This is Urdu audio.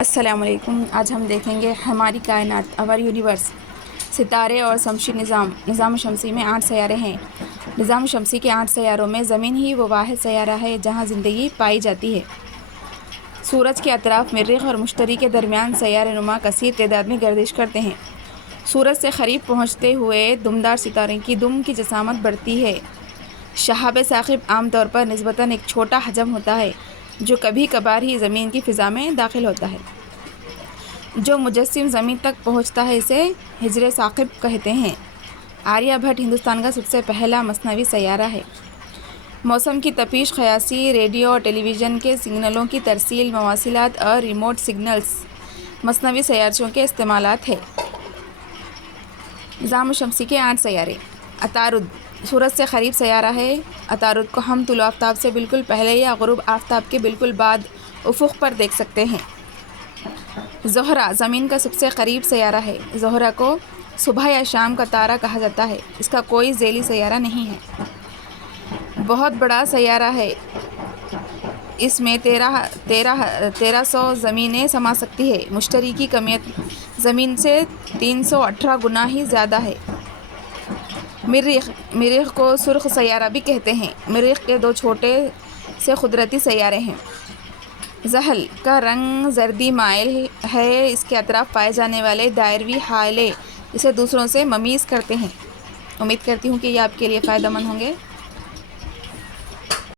السلام علیکم۔ آج ہم دیکھیں گے ہماری کائنات، اور یونیورس، ستارے اور شمسی نظام۔ نظام شمسی میں 8 سیارے ہیں۔ نظام شمسی کے 8 سیاروں میں زمین ہی وہ واحد سیارہ ہے جہاں زندگی پائی جاتی ہے۔ سورج کے اطراف مریخ اور مشتری کے درمیان سیارے نما کثیر تعداد میں گردش کرتے ہیں۔ سورج سے قریب پہنچتے ہوئے دمدار ستاروں کی دم کی جسامت بڑھتی ہے۔ شہاب ثاقب عام طور پر نسبتاً ایک چھوٹا حجم ہوتا ہے جو کبھی کبھار ہی زمین کی فضا میں داخل ہوتا ہے۔ جو مجسم زمین تک پہنچتا ہے اسے حجر ثاقب کہتے ہیں۔ آریہ بھٹ ہندوستان کا سب سے پہلا مصنوعی سیارہ ہے۔ موسم کی تپش، قیاسی، ریڈیو اور ٹیلی ویژن کے سگنلوں کی ترسیل، مواصلات اور ریموٹ سگنلز مصنوعی سیارچوں کے استعمالات ہیں۔ نظام شمسی کے 8 سیارے۔ عطارد سورج سے قریب سیارہ ہے۔ عطارد کو ہم طلوع آفتاب سے بالکل پہلے یا غروب آفتاب کے بالکل بعد افق پر دیکھ سکتے ہیں۔ زہرہ زمین کا سب سے قریب سیارہ ہے۔ زہرہ کو صبح یا شام کا تارہ کہا جاتا ہے۔ اس کا کوئی ذیلی سیارہ نہیں ہے۔ بہت بڑا سیارہ ہے۔ اس میں 1300 زمینیں سما سکتی ہیں۔ مشتری کی کمیت زمین سے 318 گنا ہی زیادہ ہے۔ مریخ کو سرخ سیارہ بھی کہتے ہیں۔ مریخ کے 2 چھوٹے سے قدرتی سیارے ہیں۔ زحل کا رنگ زردی مائل ہے۔ اس کے اطراف پائے جانے والے دائرہوی حالے اسے دوسروں سے ممیز کرتے ہیں۔ امید کرتی ہوں کہ یہ آپ کے لیے فائدہ مند ہوں گے۔